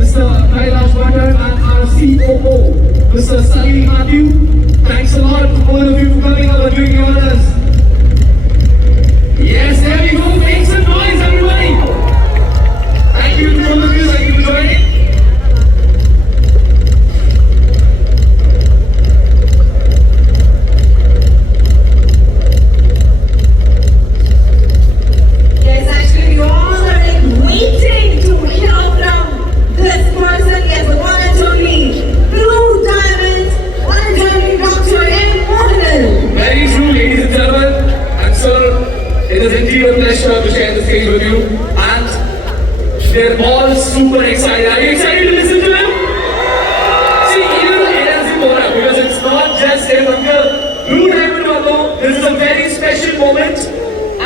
Mr. Kailash Bhatter, and our COO, Mr. Salil Matthew. Thanks a lot, all of you, for coming over and doing your honors. Yes, there we go. Make some noise, everybody. Thank you to all of you. Thank you for joining. Yes, actually, we all are waiting to hear from this person. Yes, the one and only Blue Diamond, one and only Dr. M. Mohan. Very true, ladies and gentlemen. I'm sure it is indeed a pleasure to share the stage with you. And they're all super excited. Are you excited to listen to them? See, even the energy more up, because it's not just a Blue Diamond alone. This is a very special moment.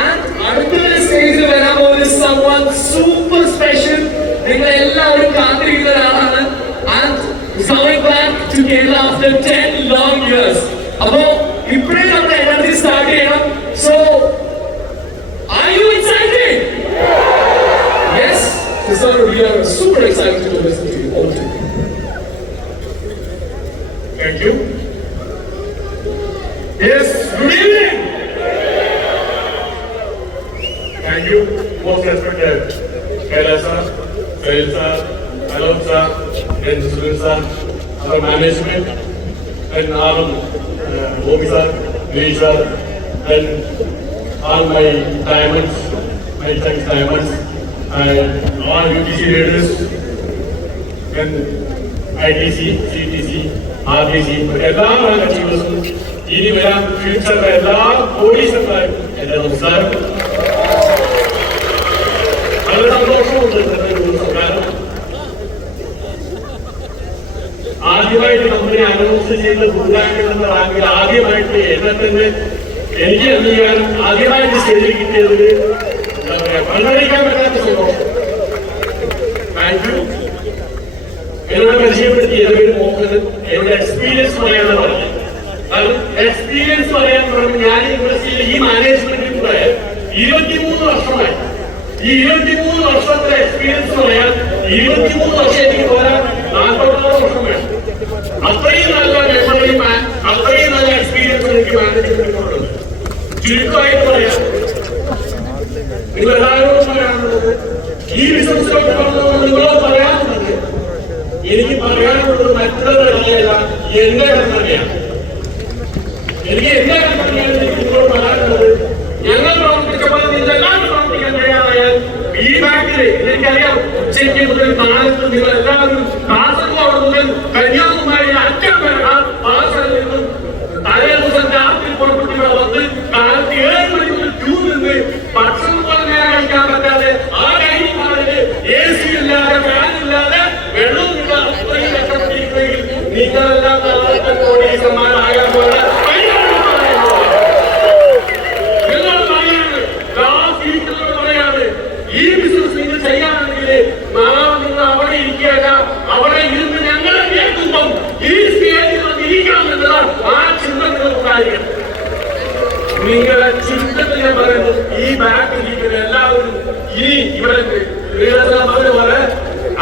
And അടുത്ത സ്റ്റേജിൽ വരാൻ പോകുന്ന someone super special. നിങ്ങൾ എല്ലാവരും കാത്തിരിക്കുന്ന ഒരാളാണ്. And coming back to Kerala after 10 long years. അപ്പോൾ ഇപ്പോഴേ നമ്മുടെ എനർജി സ്റ്റാർട്ട് ചെയ്യണം. So, are you excited? Yes, sir, we are super excited to listen to you all too. Thank you. Yes, good evening. Thank you, most respected Kailash sir, Salil sir, Alok sir, and Surin sir, our management, and all Obi sir, Lee sir, and all my diamonds, my thanks diamonds, and all UTC leaders, and ITC, CTC, RTC, എല്ലാ അച്ചീവേഴ്സും ഇനി വരാൻ ഫ്യൂച്ചറിലെ എല്ലാ പോലീസുകാരും എൻ്റെ നമസ്കാരം. വളരെ സന്തോഷമുണ്ട് കാരണം ആദ്യമായിട്ട് കമ്പനി അനൗൺസ് ചെയ്ത് ഗുരുവായൂരിൽ റാങ്കിൽ ആദ്യമായിട്ട് എന്നെ തന്നെ എനിക്ക് അംഗീകാരം ആദ്യമായിട്ട് സ്റ്റേജിൽ കിട്ടിയതിൽ എന്താ പറയാ പങ്കെടുക്കാൻ പറ്റാത്ത സന്തോഷം. Thank you. എന്നോട് പരിചയപ്പെടുത്തി എന്റെ പേര് മോഹൻ. എന്നോട് എക്സ്പീരിയൻസ് പറയാനാണ് പറഞ്ഞത്. കാരണം എക്സ്പീരിയൻസ് പറയാൻ പറയുമ്പോൾ ഞാൻ യൂണിവേഴ്സിറ്റിയിൽ ഈ മാനേജ്മെന്റിൽ കൂടെ 23 വർഷമായി. ഈ 23 വർഷത്തെ എക്സ്പീരിയൻസ് പറയാൻ 23 വർഷം എനിക്ക് പോരാൻ 46 വർഷം വേണം. അത്രയും നല്ല മെമ്മറിയും അത്രയും നല്ല എക്സ്പീരിയൻസ് എനിക്ക് മാനേജ്മെന്റിനോടുണ്ട്. ചുരുക്കമായിട്ട് പറയാം, നിങ്ങൾ എല്ലാവരോടും പറയാനുള്ളത് ഈ ബിസിനസ്സിലോട്ട് വന്നത് നിങ്ങളോട് പറയാനുള്ളത് എനിക്ക് പറയാനുള്ളത് മറ്റുള്ളവരുടെ കാര്യമല്ല, എന്റെ കർമ്മയാണ്. എനിക്ക് എന്റെ കർമ്മയാണ് നിങ്ങളോട് പറയാനുള്ളത്. ഞങ്ങൾ പ്രവർത്തിച്ചപ്പോൾ നിങ്ങളെല്ലാവരും പ്രവർത്തിക്കാൻ തയ്യാറായാൽ ഈ ബാങ്കിൽ എനിക്കറിയാം ഉച്ചയ്ക്ക് മുതൽ കാലത്ത് നിങ്ങൾ എല്ലാവരും കാസർഗോഡ് മുതൽ കന്യാകുമാരി അറ്റം വരെ ആ പാർസലിൽ നിന്നും തലേ ദിവസം രാത്രി പുറപ്പെട്ട് വന്ന് കാലത്ത് 7 മണി മുതൽ ക്യൂ നിന്ന് ഭക്ഷണം പോലെ നേരെ കഴിക്കാൻ പറ്റാതെ ആ ഡൈനിങ് ഹാളില് AC ഇല്ലാതെ ഫാനില്ലാതെ വെള്ളമില്ല അത്രയും കഷ്ടപ്പെട്ടിരിക്കുകയും നിങ്ങളെല്ലാം കോടീശ്വരന്മാരാകാൻ പോലെ ഈ ബിസിനസ് നിങ്ങൾ ചെയ്യാണെങ്കിൽ നാളെ നിങ്ങൾ അവിടെ ഇരിക്കുകയല്ല, അവിടെ ഇരുന്ന് ഞങ്ങളെ കേൾക്കുമ്പം ഈ സ്റ്റേജിൽ ഇരിക്കാമെന്നതാണ് ആ ചിന്ത നിങ്ങൾക്കായിരിക്കും. നിങ്ങളെ ചിന്തത്തിൽ ഞാൻ പറയുന്നത് ഈ ബാങ്കിൽ ഇരിക്കുന്ന എല്ലാവരും ഇനി ഇവിടെ പോലെ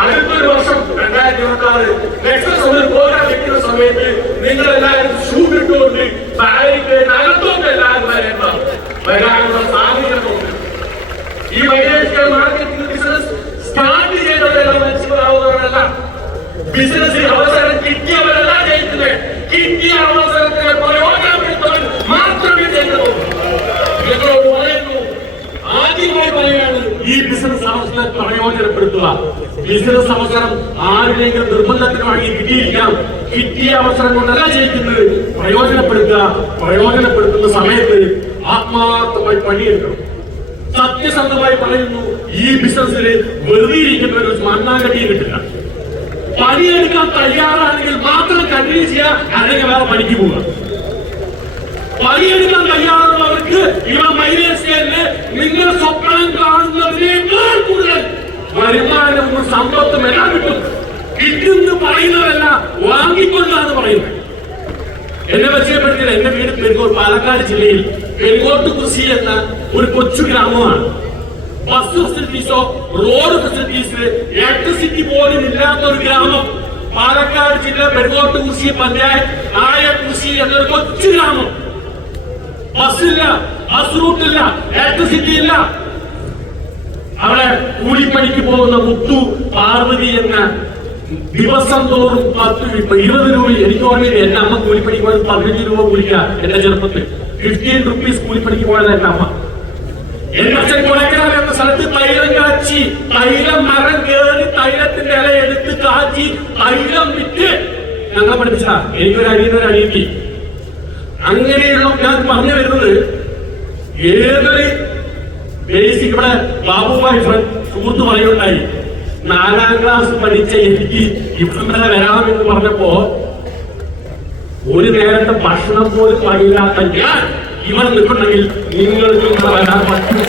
അടുത്തൊരു വർഷം 2026 ലക്ഷങ്ങൾ പോകാൻ വെക്കുന്ന സമയത്ത് നിങ്ങളെല്ലാവരും ഷൂ ഇട്ടുകൊണ്ട് ബാങ്കിന്റെ അകത്തോട്ട് എല്ലാവരും വരാനുള്ള സാധ്യതകളുണ്ട്. ഈ വൈദേശിക മാർക്കറ്റിംഗ് ബിസിനസ് സ്റ്റാർട്ട് ചെയ്തവരെല്ലാം മനസ്സിലാവുന്നവരല്ല. ബിസിനസ്സിൽ അവസരം കിട്ടിയവരല്ല ജയിക്കുന്നത്. കിട്ടിയ അവസരത്തിന് പ്രയോജനപ്പെടുത്തവൻ മാത്രമേ ജയിക്കുള്ളൂ. നിങ്ങളോട് പറയുന്നു, ആദ്യമായി പറയുകയാണ് ഈ ബിസിനസ് അവസരം പ്രയോജനപ്പെടുത്തുക. ബിസിനസ് അവസരം ആരുടെയെങ്കിലും നിർബന്ധത്തിന് വാങ്ങി കിട്ടിയിരിക്കാം. കിട്ടിയ അവസരം കൊണ്ടല്ല ജയിക്കുന്നത്. പ്രയോജനപ്പെടുത്തുക. പ്രയോജനപ്പെടുത്തുന്ന സമയത്ത് ആത്മാർത്ഥമായി പണിയെടുക്കണം. സത്യസന്ധമായി പറയുന്നു, ഈ ബിസിനസ്സിൽ വെറുതെ ഇരിക്കുന്നവർ മണ്ണാങ്കട്ടിയും കിട്ടില്ല. പണിയെടുക്കാൻ തയ്യാറാണെങ്കിൽ മാത്രം കണ്ടിന്യൂ ചെയ്യുക, അല്ലെങ്കിൽ വേറെ പണിക്ക് പോവുക. പണിയെടുക്കാൻ തയ്യാറുള്ളവർക്ക് ഇവിടെ മൈലേജ് സ്കെയിലില് നിങ്ങൾ സ്വപ്നം കാണുന്നതിനേക്കാൾ കൂടുതൽ വരുമാനവും സമ്പത്തും എല്ലാം കിട്ടും. കിട്ടുന്നു പറയുന്നതല്ല, വാങ്ങിക്കൊണ്ടാണ് പറയുന്നത്. എന്നെ പരിചയപ്പെടുത്തിയത് എന്റെ വീട് പെരിങ്ങോട്ട്, പാലക്കാട് ജില്ലയിൽ പെരിങ്ങോട്ട് കുറിശി എന്ന ഒരു കൊച്ചു ഗ്രാമമാണ്. ബസ് ഫെസിലിറ്റീസോ റോഡ് ഫെസിലിറ്റീസ് 8 ഇലക്ട്രിസിറ്റി പോലും ഇല്ലാത്ത ഒരു ഗ്രാമം, പാലക്കാട് ജില്ല പെരുങ്ങോട്ടുകുറിശി പഞ്ചായത്ത് ആയക്കുറിശി എന്നൊരു കൊച്ചു ഗ്രാമം. ബസ്സില്ല, ബസ് റൂട്ടില്ല, ഇലക്ട്രിസിറ്റി ഇല്ല. അവിടെ കൂലിപ്പണിക്ക് പോകുന്ന മുത്തു പാർവതി എന്ന ദിവസം തോറും 20 രൂപ, എനിക്ക് ഓർമ്മയില്ല, എന്റെ അമ്മ കൂലിപ്പണിക്ക് പോയത് 15 രൂപ കൂലിക്ക. എന്റെ ചെറുപ്പത്തിൽ 15 റുപ്പീസ് കൂലിപ്പണിക്ക് പോയത് എന്റെ അമ്മ. എന്റെ അച്ഛൻ കൊലക്കനാൽ എന്ന സ്ഥലത്ത് തൈലം കാച്ചി, തൈലം മരം കയറി തൈലത്തിന്റെ ഇല എടുത്ത് കാച്ചി തൈലം വിറ്റ് ഞങ്ങളെ പഠിപ്പിച്ച എനിക്കൊരു അനിയത്തി. അങ്ങനെയുള്ള ഞാൻ പറഞ്ഞു വരുന്നത്, ഏതൊരു ബേസിക് ഇവിടെ ബാബുമായി സുഹൃത്ത് പറയുണ്ടായി, 4ാം ക്ലാസ് പഠിച്ച എനിക്ക് ഇപ്പം വരെ വരാമെന്ന് പറഞ്ഞപ്പോ ഒരു നേരത്തെ ഭക്ഷണം പോലും വഴിയില്ലാത്ത ഞാൻ ഇവിടെ നിൽക്കുന്നുണ്ടെങ്കിൽ നിങ്ങൾക്ക് ഇവിടെ വരാൻ പറ്റും.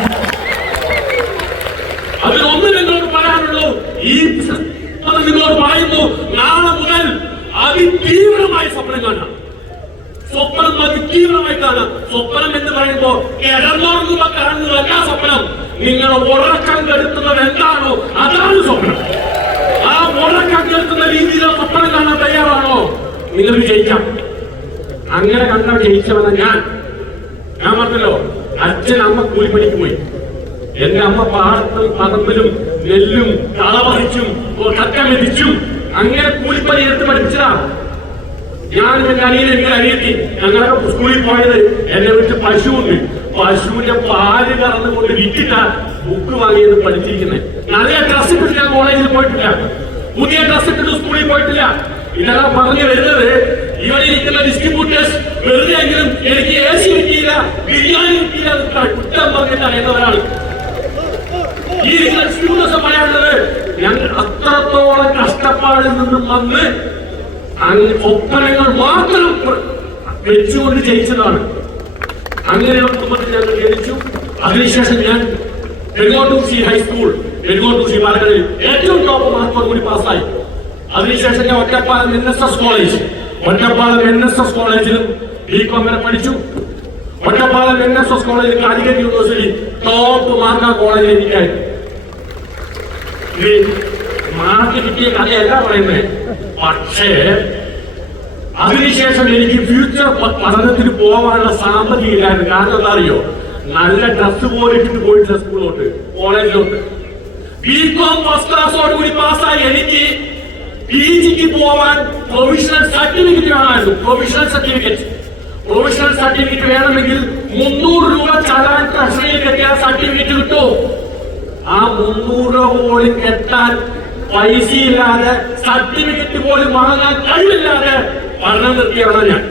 അതിലൊന്ന് നിങ്ങളോട് പറയാനുള്ളൂ, ഈ നിങ്ങളോട് പറയുന്നു, നാളെ മുതൽ അതിതീവ്രമായി സ്വപ്നം കാണാം. സ്വപ്നം അതിതീവ്രമായി കാണാം. സ്വപ്നം എന്ന് പറയുമ്പോ കിടന്നുറങ്ങുമ്പോ കാണുന്നതല്ല സ്വപ്നം. നിങ്ങൾ ഉറക്കം കെടുത്തുന്നത് എന്താണോ അതാണ് സ്വപ്നം. ആ ഉറക്കം കെടുത്തുന്ന രീതിയിൽ സ്വപ്നം കാണാൻ തയ്യാറാണോ? നിങ്ങൾ ജയിക്കാം. അങ്ങനെ കണ്ട ജയിച്ചവനെ ഞാൻ പറഞ്ഞല്ലോ, അച്ഛൻ അമ്മ കൂലിപ്പണിക്ക് പോയി. എന്റെ അമ്മ പാടത്തും പറമ്പിലും നെല്ലും കളപറിച്ചും കക്ക മെതിച്ചും അങ്ങനെ കൂലിപ്പണി എടുത്ത് പഠിപ്പിച്ചതാ. ഞാനും എന്റെ എനിക്ക് അനിയത്തി ഞങ്ങളൊക്കെ സ്കൂളിൽ പോയത്, എന്റെ വീട്ടിൽ പശുവുണ്ട്. പശുവിന്റെ പാല് കറന്നുകൊണ്ട് വിറ്റിട്ട ബുക്ക് വാങ്ങിയത് പഠിച്ചിരിക്കുന്നത്. നല്ല ഡ്രസ് ഇട്ടിട്ട് ഞാൻ കോളേജിൽ പോയിട്ടില്ല, പുതിയ ഡ്രസ് ഇട്ടിട്ട് സ്കൂളിൽ പോയിട്ടില്ല. ഇതെല്ലാം പറഞ്ഞു വരുന്നത്, ഇവിടെ ഇരിക്കുന്ന ഡിസ്ട്രിബ്യൂട്ടേഴ്സ് വെറുതെ എങ്കിലും എനിക്ക് AC കിട്ടിയില്ല, ബിരിയാണി കിട്ടിയില്ല കുറ്റം പറഞ്ഞിട്ട് അറിയുന്നവരാണ്. ഈ ഡിസ്ട്രിബ്യൂട്ടേഴ്സ് പറയാനുള്ളത്, ഞങ്ങൾ അത്രത്തോളം കഷ്ടപ്പാടിൽ നിന്നും വന്ന് ഒപ്പനങ്ങൾ മാത്രം വെച്ചുകൊണ്ട് ജയിച്ചതാണ്. അങ്ങനെയുള്ള കുടുംബത്തിൽ ഞങ്ങൾ ജനിച്ചു. അതിനുശേഷം ഞാൻ പെരുങ്ങോട്ടുകുറിശി ഹൈസ്കൂൾ, പെരുങ്ങോട്ടുകുറിശി പാലക്കാടിൽ ഏറ്റവും ടോപ്പ് മാർക്കോട് കൂടി പാസ്സായി. അതിനുശേഷം ഞാൻ Ottapalam NSS college, Ottapalam NSS കോളേജിലും BCom വരെ പഠിച്ചു. ഒറ്റപ്പാലം NSS കോളേജിൽ കാലിക്കറ്റ് യൂണിവേഴ്സിറ്റി ടോപ്പ് മാർക്ക കോളേജിൽ എനിക്കായി. മാർക്ക് കിട്ടിയ കഥയല്ല പറയുന്നത്. പക്ഷേ അതിനുശേഷം എനിക്ക് ഫ്യൂച്ചർ പഠനത്തിന് പോകാനുള്ള സാമ്പത്തികം ഇല്ലായിരുന്നു. കാരണം എന്താ അറിയോ, നല്ല ഡ്രസ് പോലും ഇട്ടിട്ട് പോയിട്ടില്ല സ്കൂളിലോട്ട്, കോളേജിലോട്ട്. BCom ഫസ്റ്റ് ക്ലാസ്സോട് കൂടി പാസ്സായി എനിക്ക് PGക്ക് പോവാൻ പ്രൊവിഷണൽ സർട്ടിഫിക്കറ്റ് വേണമായിരുന്നു. പ്രൊവിഷണൽ സർട്ടിഫിക്കറ്റ് വേണമെങ്കിൽ 300 രൂപ ചലാൻ ട്രഷറിയിൽ കെട്ടിയാൽ സർട്ടിഫിക്കറ്റ് കിട്ടും. ആ 300 രൂപ പോലും കെട്ടാൻ പൈസയില്ലാതെ, സർട്ടിഫിക്കറ്റ് പോലും വാങ്ങാൻ കഴിവില്ലാതെ പഠനം നിർത്തിയവരാണ് ഞാൻ.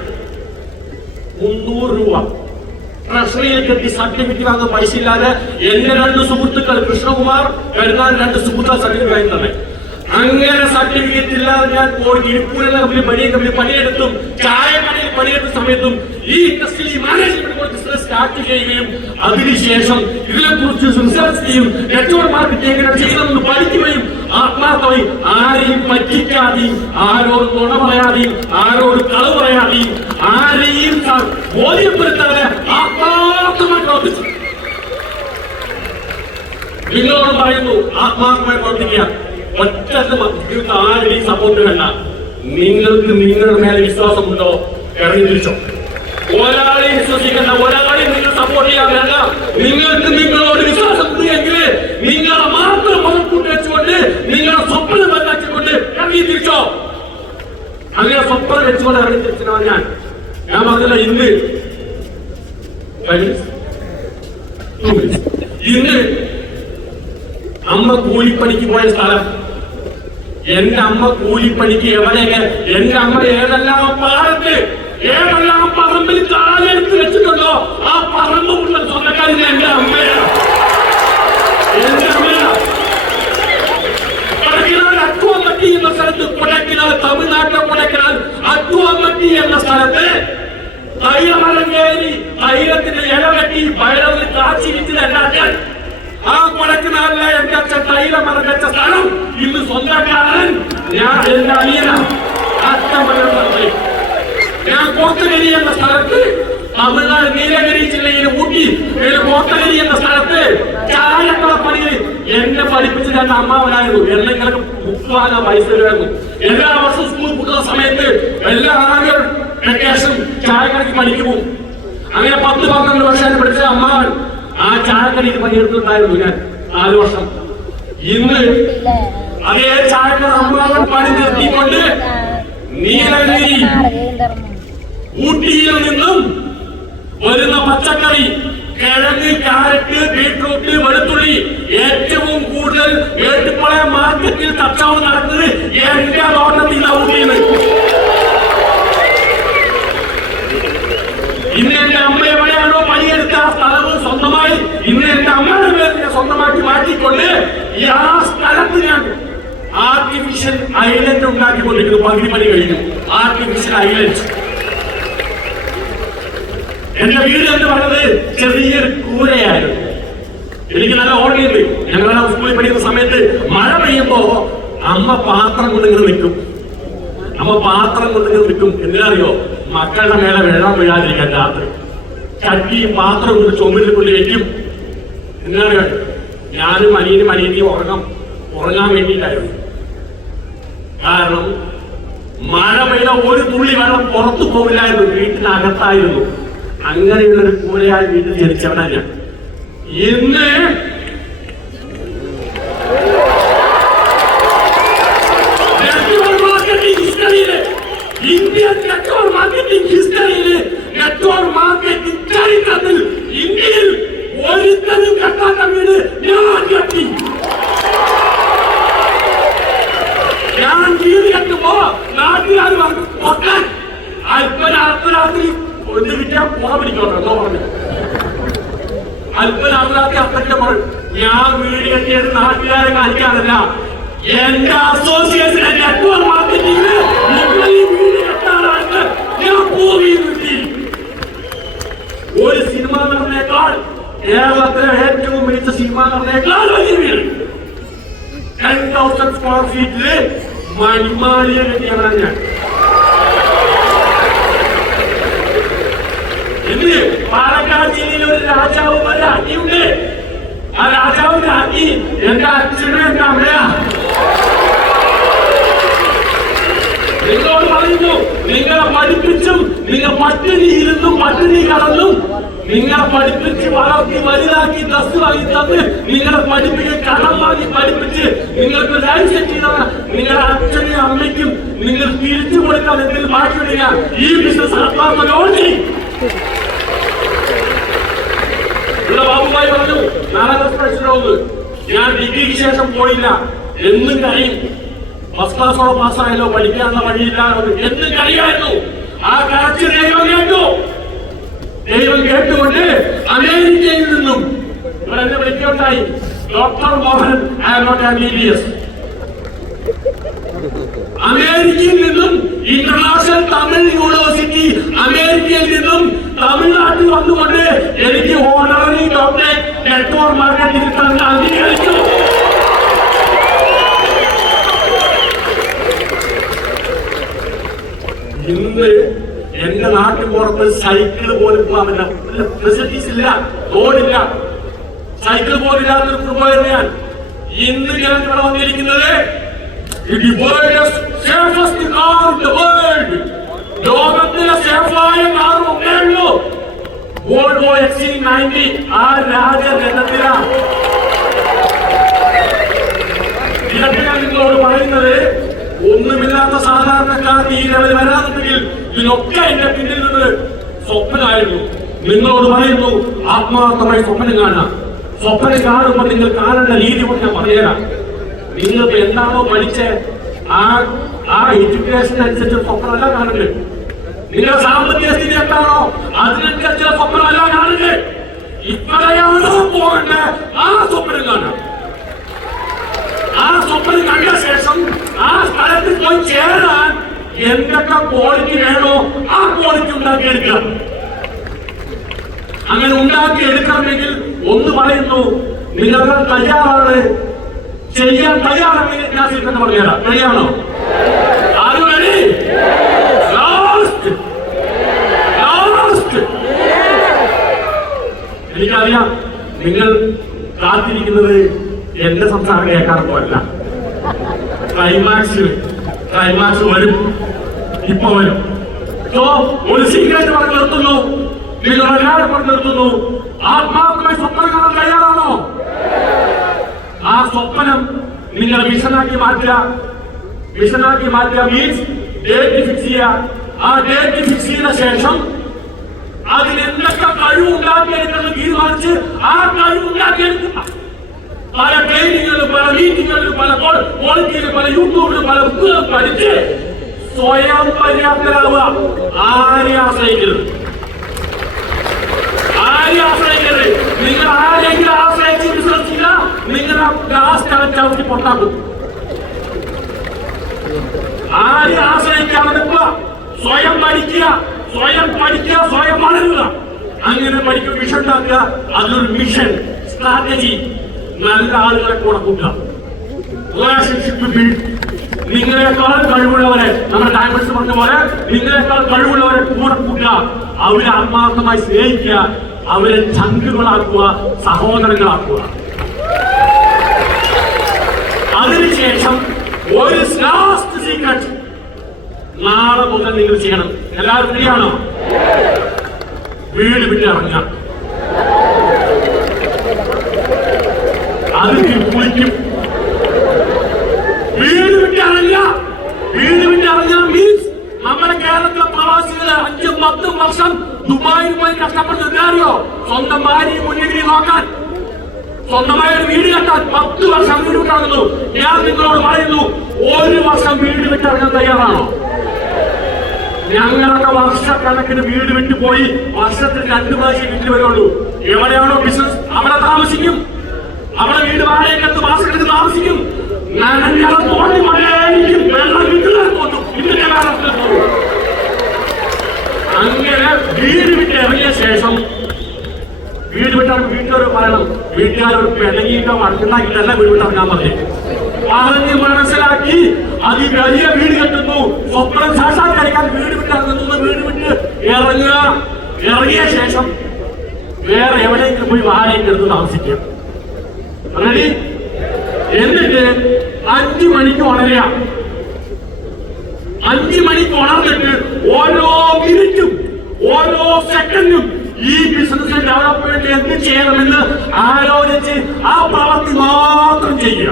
300 രൂപ ട്രഷറിയിൽ കെട്ടി സർട്ടിഫിക്കറ്റ് വാങ്ങാൻ പൈസ ഇല്ലാതെ എന്റെ 2 സുഹൃത്തുക്കൾ, കൃഷ്ണകുമാർ, കരുതാൻ 2 സുഹൃത്തുക്കൾ സർട്ടിഫിക്കറ്റ് വാങ്ങി തന്നെ. അങ്ങനെ സർട്ടിഫിക്കറ്റ് ഇല്ലാതെ ഞാൻ പോയി ഇരിപ്പൂരെന്ന കമ്പനി പണിയെടുത്തും ചായക്കടയിൽ പണിയെടുത്ത സമയത്തും ഈ ഇൻഡസ്ട്രിയിൽ മാനേജ്മെന്റ് ബിസിനസ് സ്റ്റാർട്ട് ചെയ്യുകയും അതിനുശേഷം ഇതിനെക്കുറിച്ച് റിസർച്ച് ചെയ്യും, നെറ്റ്വർക്ക് മാർക്കറ്റിംഗ് എങ്ങനെ ചെയ്യണമെന്ന് പഠിക്കുകയും ആത്മാർത്ഥമായി ആരെയും പറ്റിക്കാതെയും ആരോട് നുണ പറയാതെയും ആരോട് കളവ് പറയാതെയും ആരെയും ബോധ്യപ്പെടുത്താതെ ആത്മാർത്ഥമായി പ്രവർത്തിച്ചു. നിങ്ങളോട് പറയുന്നു, ആത്മാർത്ഥമായി പ്രവർത്തിക്കുക. ഒറ്റ ആരെയും സപ്പോർട്ട് വേണ്ട. നിങ്ങൾക്ക് നിങ്ങളുടെ മേലെ വിശ്വാസമുണ്ടോ? ഇറങ്ങി തിരിച്ചോ. ഒരാളെയും വിശ്വസിക്കേണ്ട, ഒരാളെയും നിങ്ങൾ സപ്പോർട്ട് ചെയ്യാൻ വേണ്ട. നിങ്ങൾക്ക് നിങ്ങളോട് വിശ്വാസമുണ്ട് എങ്കിൽ നിങ്ങളെ മാത്രം മുഖംകൂട്ടി വെച്ചുകൊണ്ട് നിങ്ങളെ സ്വപ്നം വല്ലാക്കിക്കൊണ്ട് ഇറങ്ങി തിരിച്ചോ. അങ്ങനെ സ്വപ്നം വെച്ചുകൊണ്ട് ഇറങ്ങി തിരിച്ചതാണ് ഞാൻ പറഞ്ഞില്ല. ഇന്ന് അമ്മ കൂലിപ്പണിക്ക് പോയ സ്ഥലം, എന്റെ അമ്മ കൂലിപ്പണിക്ക് എവിടെയൊക്കെ, എന്റെ അമ്മ ഏതെല്ലാം പാടത്ത് ഏതെല്ലാം പറമ്പിൽ കാലെടുത്ത് വെച്ചിട്ടുണ്ടോ ആ പറമ്പ് മുഴുവൻ സ്വന്തക്കാരില്ല എന്റെ അമ്മയാണ്. എന്റെ അമ്മയാണ്. കൊടക്കിനാൽ അറ്റുവമ്മട്ടി എന്ന സ്ഥലത്ത്, കൊടക്കിനാൽ തമിഴ്നാട്ടിലെ കൊടക്കിനാൽ അറ്റുവമ്മട്ടി എന്ന സ്ഥലത്ത് തൈലമരം കയറി തൈലത്തിന്റെ ഇല വെട്ടി ഭൈരവന് കാച്ചി വിറ്റിലുണ്ടാക്കാൻ ആ കൊടക്കിനാലിലെ എന്റെ അച്ഛൻ തൈലമരം വെച്ച സ്ഥലം ഇന്ന് സ്വന്തക്കാരൻ ഞാൻ, എന്റെ അനിയനാണ്. ഞാൻ കോർത്തുകരി എന്ന സ്ഥലത്ത് തമിഴ്നാട് നീലഗിരി ജില്ലയിൽ ഊട്ടി കോട്ടഗിരി എന്ന സ്ഥലത്ത് ചായക്കള പണിയിൽ എന്നെ പഠിപ്പിച്ച രണ്ട് അമ്മാവനായിരുന്നു. എന്നെ ഇങ്ങനെ മുക്കുവാന പൈസ തരുമായിരുന്നു. എല്ലാ വർഷവും സ്കൂൾ പൂട്ടുന്ന സമയത്ത് എല്ലാ ആളുകൾ വെക്കേഷൻ ചായക്കടയ്ക്ക് പണിക്ക് പോകും. അങ്ങനെ 10-12 വർഷം പഠിച്ച അമ്മാവൻ ആ ചായക്കടയിൽ പണിയെടുത്തിട്ടുണ്ടായിരുന്നു ഞാൻ 4 വർഷം. ഇന്ന് അതേ ചായക്കട അമ്മാവൻ പണി നിർത്തിക്കൊണ്ട് നീലഗിരി ഊട്ടിയിൽ നിന്നും വരുന്ന പച്ചക്കറി, കിഴങ്ങ്, ക്യാരറ്റ്, ബീട്രൂട്ട്, വെളുത്തുള്ളി ഏറ്റവും കൂടുതൽ ഏട്ടുപാളയം മാർക്കറ്റിൽ കച്ചവടം നടക്കുന്നത് എന്റെ തോട്ടത്തിൽ ഊട്ടിയിൽ. ഇന്ന് എന്റെ അമ്മ എവിടെയാണോ പണിയെടുത്ത ആ സ്ഥലവും സ്വന്തമായി ഇന്ന് എന്റെ അമ്മയുടെ പേര് സ്വന്തമാക്കി മാറ്റിക്കൊണ്ട് ആ സ്ഥലത്ത് ഞാൻ ആർട്ടിഫിഷ്യൽ ഐലൻഡ് ഉണ്ടാക്കിക്കൊണ്ടിരിക്കുന്നു. പകുതി പണി കഴിഞ്ഞു. Artificial island. എന്റെ വീട് എന്ന് പറയുന്നത് ചെറിയൊരു കൂരയായിരുന്നു. എനിക്ക് നല്ല ഓർമ്മയുണ്ട്. ഞങ്ങളെ സ്കൂളിൽ പഠിക്കുന്ന സമയത്ത് മഴ പെയ്യുമ്പോ അമ്മ പാത്രം കൊണ്ടിങ്ങനെ നിൽക്കും. എന്തിനറിയോ? മക്കളുടെ മേലെ വെള്ളം വീഴാതിരിക്കാൻ രാത്രി ചട്ടിയും പാത്രം കൊണ്ട് ചുമരിൽ കൊണ്ട് വെക്കും. എന്തിനറിയോ? ഞാനും അനിയനും ഉറങ്ങാൻ വേണ്ടിയിട്ടായിരുന്നു. കാരണം മഴ പെയ്ത ഒരു തുള്ളി വെള്ളം പുറത്തു പോകില്ലായിരുന്നു, വീട്ടിനകത്തായിരുന്നു. അങ്ങനെയുള്ളൊരു കൂരയായി വീട്ടിൽ ജനിച്ചവനാ ഞാൻ. ഇന്ന് ഇന്ത്യൻ നെറ്റ്വർക്ക് മാർക്കറ്റിംഗ് ഹിസ്റ്ററിയില് നെറ്റ്വർക്ക് മാർക്കറ്റിംഗ് ചരിത്രത്തിൽ ഇന്ത്യയിൽ ഒരുത്തരും കെട്ടാത്ത വീട് ഞാൻ കെട്ടി. ഞാൻ വീട് കെട്ടുമ്പോ നാട്ടുകാർ പൊക്കാൻ അല്പരാത്രി ഒന്ന് കിട്ടിയാൽ പുറ പിടിക്കോട്ടെ എന്നോ പറഞ്ഞു. അല്പരാത്രി അപ്പന്റെ മോൾ ഞാൻ വീട് കെട്ടിയത് നാട്ടുകാരെ കാണിക്കാനല്ല, എന്റെ അസോസിയേഷൻ നെറ്റ്വർക്ക് മാർക്കറ്റിംഗില് നിങ്ങൾ ഈ വീട് കെട്ടാനായിട്ട് ഞാൻ ഭൂമി കിട്ടി. ഒരു സിനിമ നടന്നേക്കാൾ കേരളത്തിലെ ഏറ്റവും മികച്ച സിനിമ നടന്നേക്കാൾ വലിയ വീട് 10,000 സ്ക്വയർ ഫീറ്റില് മണിമാളിയെ കെട്ടിയവനാണ് ഞാൻ. ഇന്ന് പാലക്കാട് ജില്ലയിൽ ഒരു രാജാവ് വരെ അടിയുണ്ട്. ആ രാജാവിന്റെ അടി എന്റെ അച്ഛനും എന്റെ അമ്മയാ. നിങ്ങളോട് പറയുന്നു, നിങ്ങളെ പഠിപ്പിച്ചും നിങ്ങൾ പട്ടിണിയിരുന്നും പട്ടിണി കടന്നും നിങ്ങളെ പഠിപ്പിച്ച് വളർത്തി വലുതാക്കി ഡ്രസ് വാങ്ങി തന്ന് നിങ്ങളെ പഠിപ്പിച്ച് കടം വാങ്ങി പഠിപ്പിച്ച് നിങ്ങൾക്ക് ലൈഫ് സെറ്റ് ചെയ്ത നിങ്ങളുടെ അച്ഛനും അമ്മയ്ക്കും നിങ്ങൾ തിരിച്ചു കൊടുക്കാൻ എന്തെങ്കിലും ബാക്കിയുണ്ടെങ്കിൽ ഈ ബിസിനസ് നടത്താമെന്നോട് ഇവിടെ ബാബുമായി പറഞ്ഞു, നാളെ പ്രശ്നമുണ്ട്. ഞാൻ ഡിഗ്രിക്ക് ശേഷം പോയില്ല, എന്നും കഴിയും. ഫസ്റ്റ് ക്ലാസ്സോടെ പാസ്സായല്ലോ, പഠിക്കാനുള്ള വഴിയില്ല എന്നും കഴിയായിരുന്നു. ആ കറച്ച് ദൈവം കേട്ടുകൊണ്ട് അമേരിക്കയിൽ നിന്നും ഇവിടെ എന്നെ വിളിക്കുകയുണ്ടായി. Doctor Mohan MBBS. അമേരിക്കയിൽ നിന്നും ഇന്റർനാഷണൽ തമിഴ് യൂണിവേഴ്സിറ്റി അമേരിക്കയിൽ നിന്നും തമിഴ്നാട്ടിൽ വന്നുകൊണ്ട് എനിക്ക് ഓണററി ഡോക്ടറേറ്റ് നെറ്റ്വർക്ക് മാർക്കറ്റിംഗ് തന്നെ അംഗീകരിച്ചു. ഇന്ന് എന്റെ നാട്ടിൽ പുറത്ത് സൈക്കിൾ പോലും പോകാൻ പറ്റില്ല, ഫെസിലിറ്റീസ് ഇല്ല, റോഡില്ല, സൈക്കിൾ പോലും ഇല്ലാത്തൊരു കുടുംബമായിരുന്നു ഞാൻ. ഇന്ന് ഞാൻ ഇവിടെ വന്നിരിക്കുന്നത് ലോകത്തിലെ സേഫായ കാർ ഒന്നേയുള്ളൂ, വോൾവോ XC90. ആ രാജരഥത്തിലാണ്. ഇതൊക്കെ ഞാൻ നിങ്ങളോട് പറയുന്നത്, ഒന്നുമില്ലാത്ത സാധാരണക്കാർക്ക് ഈ ലെവൽ വരാറുണ്ടെങ്കിൽ ഇതിനൊക്കെ എന്റെ പിന്നിൽ നിന്ന് സ്വപ്നമായിരുന്നു. നിങ്ങളോട് പറയുന്നു, ആത്മാർത്ഥമായി സ്വപ്നം കാണാം. സ്വപ്നം കാണുമ്പോൾ നിങ്ങൾ കാണേണ്ട രീതി കൊണ്ട് ഞാൻ പറഞ്ഞുതരാം. നിങ്ങൾക്ക് എന്താണോ പഠിച്ച ആ എഡ്യൂക്കേഷൻ അനുസരിച്ച് സ്വപ്നമല്ല കാണുന്നത്. നിങ്ങളുടെ സാമ്പത്തിക സ്ഥിതി എന്താണോ അതിനനുസരിച്ചുള്ള സ്വപ്നമല്ല കാണുന്നത്. ഇപ്പോഴാണോ പോകേണ്ടത് ആ സ്വപ്നം കാണാം. ആ സ്വപ്നം കണ്ട ശേഷം ആ സ്ഥലത്ത് പോയി ചേരാൻ എന്തൊക്കെ ക്വാളിറ്റി വേണോ ആ ക്വാളിറ്റി ഉണ്ടാക്കിയെടുക്കാം. അങ്ങനെ ഉണ്ടാക്കിയെടുക്കണമെങ്കിൽ ഒന്ന് പറയുന്നു, നിങ്ങൾ തയ്യാറാണ്, ചെയ്യാൻ തയ്യാറാണെങ്കിൽ ഞാൻ സീറ്റെന്ന് പറഞ്ഞുതരാം. കഴിയാണോ? ആരും ready? Last നിങ്ങൾ കാത്തിരിക്കുന്നത് എന്റെ സംസാരം കേൾക്കാറൊന്നുമല്ല. ക്ലൈമാക്സ് വരും, ഇപ്പൊ വരും. സോ ഒരു സീക്രറ്റ് പറഞ്ഞു നിർത്തുന്നു, നിങ്ങൾ എല്ലാവരും പറഞ്ഞു നിർത്തുന്നു. ആത്മാർത്ഥമായി സ്വപ്നം കാണാൻ തയ്യാറാണോ? ആ സ്വപ്നം നിങ്ങൾ മിഷനാക്കി മാറ്റുക മീൻസ് ഡേറ്റ് ഫിക്സ് ചെയ്യുക. ആ ഡേറ്റ് ഫിക്സ് ചെയ്ത ശേഷം അതിനെന്തൊക്കെ കഴിവുണ്ടാക്കിയെടുക്കുന്നത് തീരുമാനിച്ച് ആ കഴിവുണ്ടാക്കിയെടുക്കുക. പല ട്രെയിനിങ്ങുകളും, പല മീറ്റിങ്ങുകളിലും, പല ക്വാളിറ്റിയിലും, പല യൂട്യൂബിലും, പല ബുക്കുകളും പഠിച്ച് സ്വയം പര്യാപ്തരാവുക. ആരെയും ആശ്രയിക്കരുത്. നിങ്ങൾ ആരെങ്കിലും ആശ്രയിച്ച് ബിസിനസ് ചെയ്താൽ നിങ്ങളുടെ ലാസ്റ്റ് ചവിട്ടി പൊട്ടാക്കും. ആരെയും ആശ്രയിക്കാതെ നിൽക്കുക. സ്വയം പഠിക്കുക, സ്വയം വളരുക. അങ്ങനെ പഠിക്കുക, മിഷൻ ഉണ്ടാക്കുക. അതൊരു മിഷൻ സ്ട്രാറ്റജി. നല്ല ആളുകളെ കൂടെ കൂട്ടുക. Relationship build. നിങ്ങളെക്കാൾ കഴിവുള്ളവരെ, നമ്മുടെ ഡയമണ്ട്സ് പറഞ്ഞ പോലെ നിങ്ങളെക്കാൾ കഴിവുള്ളവരെ കൂടെ കൂട്ടുക. അവരെ ആത്മാർത്ഥമായി സ്നേഹിക്കുക, അവരെ ചങ്കുകളാക്കുക, സഹോദരങ്ങളാക്കുക. അതിനുശേഷം ഒരു ലാസ്റ്റ് സീക്രട്ട് നാളെ മുതൽ നിങ്ങൾ ചെയ്യണം. എല്ലാവരും റെഡിയാണോ? വീട് വിട്ടിറങ്ങുക. അത് കുളിക്കും. വീട് വിട്ടിറങ്ങുക മീൻസ് നമ്മുടെ കേരളത്തിലെ പ്രവാസികള് 5-10 വർഷം ദുബായുമായി കഷ്ടപ്പെടുന്ന അറിയോ? സ്വന്തം ഭാര്യയും മുന്നിൽ നോക്കാൻ, സ്വന്തമായ ഒരു വീട് കെട്ടാൻ 10 വർഷം വീട് വിട്ടിറങ്ങുന്നു. ഞാൻ നിങ്ങളോട് പറയുന്നു, 1 വർഷം വീട് വിട്ടിറങ്ങാൻ തയ്യാറാണോ? ഞങ്ങളൊക്കെ വർഷക്കണക്കിന് വീട് വിട്ടുപോയി വർഷത്തിൽ 2 പ്രാവശ്യം വീട്ടിൽ വരുള്ളൂ. എവിടെയാണോ ബിസിനസ് അവിടെ താമസിക്കും, അവിടെ വീട് വാടകയ്ക്കെടുത്ത് മാസക്കെടുത്ത് താമസിക്കും. അങ്ങനെ വീട് വിട്ട് ഇറങ്ങിയ ശേഷം വീട്ടുകാർ പറയണം, വീട്ടുകാരോട് പിണങ്ങിയിട്ടോ വഴക്കുണ്ടാക്കിയിട്ടല്ല വീട് വിട്ടിറങ്ങാൻ പറഞ്ഞു. പറഞ്ഞ് മനസ്സിലാക്കി അത് വലിയ വീട് കെട്ടുന്നു, സ്വപ്നം സാക്ഷാത്കരിക്കാൻ വീട് വിട്ടിറങ്ങുന്നു. വീട് വിട്ട് ഇറങ്ങിയ ശേഷം വേറെ എവിടെയെങ്കിലും പോയി വാടകയ്ക്കെടുത്ത് താമസിക്കുക. റെഡി? എന്നിട്ട് 5 മണിക്ക് ഉണരുക. 5 മണിക്ക് ഉണർന്നിട്ട് ഓരോ മിനിറ്റും ഓരോ സെക്കൻഡും ഈ ബിസിനസ് ഡെവലപ്മെന്റ് എന്ത് ചെയ്യണമെന്ന് ആലോചിച്ച് ആ പ്രവൃത്തി മാത്രം ചെയ്യുക.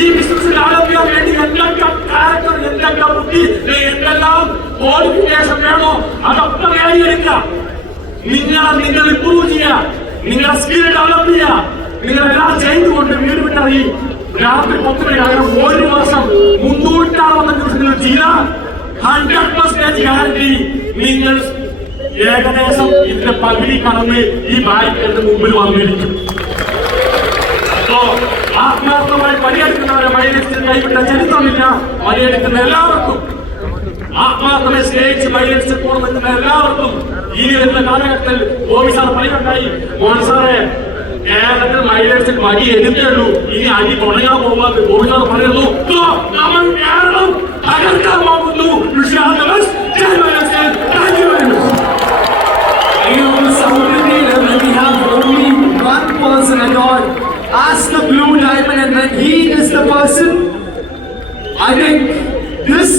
ഈ ബിസിനസ് ഡെവലപ്പ് ചെയ്യാൻ വേണ്ടി എന്തൊക്കെ ക്യാരക്ടർ, എന്തൊക്കെ ബുദ്ധി, എന്തെല്ലാം ക്വാളിഫിക്കേഷൻ വേണോ അതൊക്കെ നേടിയെടുക്കുക. നിങ്ങൾ ഇംപ്രൂവ് ചെയ്യുക, നിങ്ങളുടെ സ്കിൽ ഡെവലപ്പ് ചെയ്യുക. നിങ്ങളെല്ലാം ചെയ്തുകൊണ്ട് വീട് വിട്ടറിയി രാത്രി 10 മണി അങ്ങനെ 1 വർഷം 365 ദിവസങ്ങൾ ചെയ്താൽ 100% ഗ്യാരണ്ടി നിങ്ങൾ ഏകദേശം ഇതിന്റെ പകുതി കടന്ന് ഈ ബാരിക്കേഡിന് മുമ്പിൽ വന്നിരിക്കും. ആത്മാർത്ഥമായി പണിയെടുക്കുന്നവരെ മൈലൻസിൽ കൈവിട്ട ചരിത്രമില്ല. പണിയെടുക്കുന്ന എല്ലാവർക്കും, ആത്മാർത്ഥമായി സ്നേഹിച്ച് മൈലൻസിൽ പോകണമെന്ന എല്ലാവർക്കും ഇനി വരുന്ന കാലഘട്ടത്തിൽ ഗോപി സാർ പറയുന്നുണ്ടായി, മോഹൻ സാറെ കേരളത്തിൽ മൈലേഴ്സിൽ വടി എഴുതേ ഉള്ളൂ, ഇനി അടി തുടങ്ങാൻ പോകുന്നത് ഗോപി സാർ പറയുന്നു. നമ്മൾ കേരളം തകർക്കാൻ പോകുന്നു. Ask the blue diamond, and when he is the person, I think this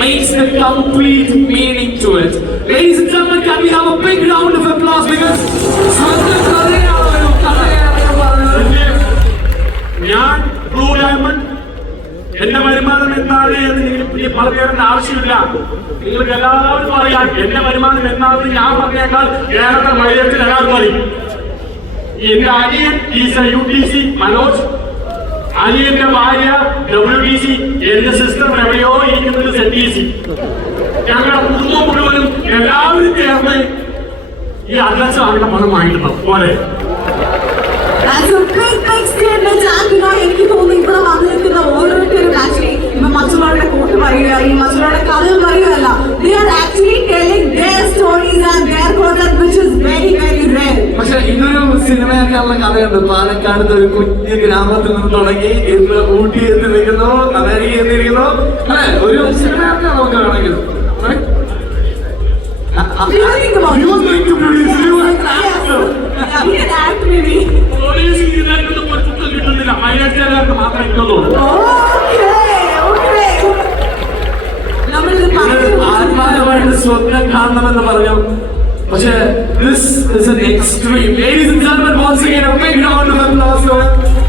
makes the complete meaning to it. Ladies and gentlemen, can we have a big round of applause because ഞാൻ blue diamond എന്റെ വരുമാനം എന്താണ് എന്ന് നിങ്ങൾ പറയേണ്ട ആവശ്യമില്ല. നിങ്ങൾക്ക് എല്ലാവർക്കും അറിയാം എന്റെ വരുമാനം എന്താണെന്ന്. ഞാൻ പറഞ്ഞേക്കാൾ കേരള മൈലേജിൽ എല്ലാവർക്കും അറിയും. എന്റെ അനിയൻ UTC മനോജ്, അനിയന്റെ ഭാര്യ WTC, എന്റെ സിസ്റ്റർ എവിടെയോ ഇരിക്കുന്നത് ZTC. ഞങ്ങളുടെ കുടുംബം മുഴുവനും എല്ലാവരും ചേർന്ന് ഈ അഡ്രസ് അവരുടെ പണം വാങ്ങിയിട്ടുണ്ടാവും പോലെ. എനിക്ക് തോന്നുന്നു ഇവിടെ വന്നിരിക്കുന്ന ഓരോരുത്തരും ആക്ച്വലി ഇപ്പൊ മറ്റുള്ളവരുടെ കൂട്ട് പറയുക, ഈ മറ്റുള്ളവരുടെ കഥകൾ പറയുകയല്ല. They are actually telling their stories and their content, which is very very rare. പക്ഷെ ഇതൊരു സിനിമയാക്കാനുള്ള കഥയുണ്ട്. പാലക്കാട് ഒരു കുഞ്ഞു ഗ്രാമത്തിൽ നിന്ന് തുടങ്ങി ഇന്ന് ഊട്ടി എത്തിയിരിക്കുന്നു, അമേരിക്ക എത്തിയിരിക്കുന്നു. അല്ലെ, ഒരു സിനിമയാക്കാൻ നമുക്ക് വേണമെങ്കിൽ think about it. You are going to produce. You are an actor. Yeah, we can act maybe. Police ഇതിനായിട്ടൊന്നും പൊരുത്തം കിട്ടുന്നില്ല, മൈനാരിറ്റിക്കാർക്ക് മാത്രമേ കിട്ടുള്ളൂ. Okay. നമ്മളിത് ആത്മാർത്ഥമായിട്ട് സ്വപ്നം കാണണമെന്ന് പറഞ്ഞു. പക്ഷേ this is an extreme. Ladies and gentlemen, once again, a big round of applause for him.